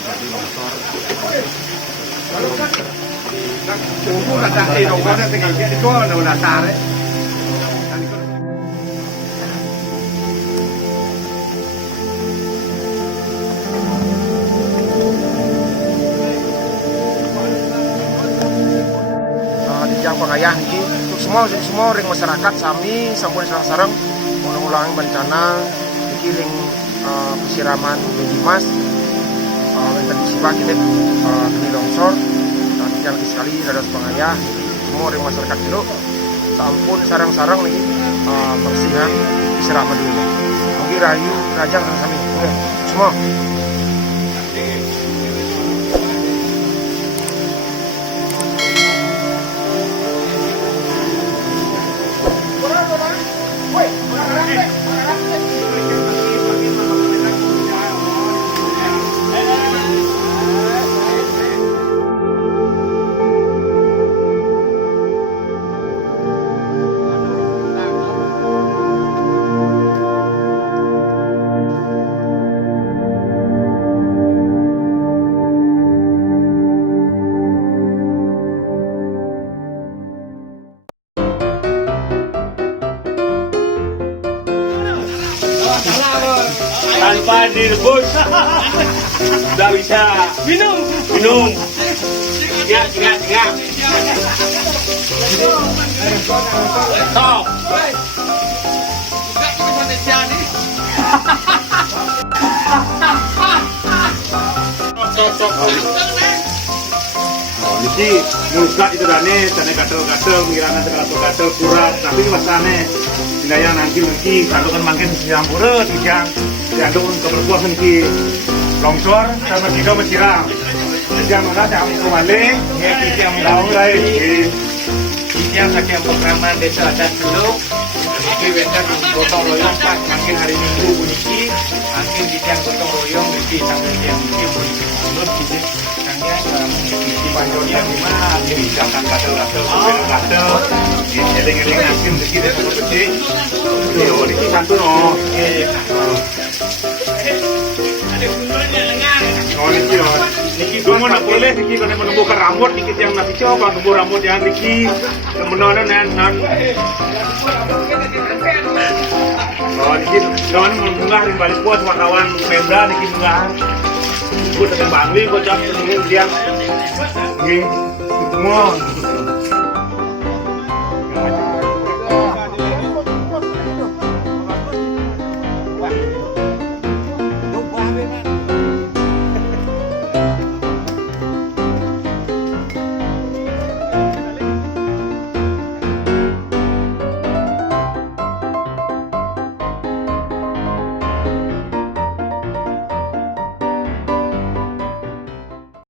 jadi longsor. Umum ada di rumahnya tinggal itu ada dasar. Di Jang Pangayah ini untuk semua ring masyarakat sami sampun sareng-sareng mengulangi bencana iki ring pesiraman Dimas enten disibah kita di longsor yang sekali dados Pangayah semua ring masyarakat dulu sampun sareng-sareng nih bersihan pesiraman dulu. Mugi rayu rajang sami semua. Tanpa direbus sudah bisa minum. Ingat. Stop. Jadi nukat itu dane, dane gatel-gatel, mengirangan segala gatel kurat, tapi wasane daya nanti lagi kalau kan makin siang pura tiang diaduk untuk berbuah nanti longsor sama kita bersiram. Tiang mana tiang kembali, tiang tahu lagi. Yang akan programan desa adat dulu. Ini vendor gotong royong Pak, makin hari Minggu bunyi, makin di tiang gotong royong di sampai tiang ini bunyi mulut gitu. Kangnya di panjangnya gimana? Jadi jangan gatel. Edeng-edeng asin begitu seperti. Yo, ini satu no. Oh, ini yo. Niki dulu nak boleh, niki kalau menumbuhkan rambut, niki yang nak coba tumbuh rambut yang niki kemudian nan. Oh, niki lawan mengunggah di balik kuat wartawan Pemda niki mengunggah. Gue dengan Bangli, gue cap semua dia. Nggih, semua.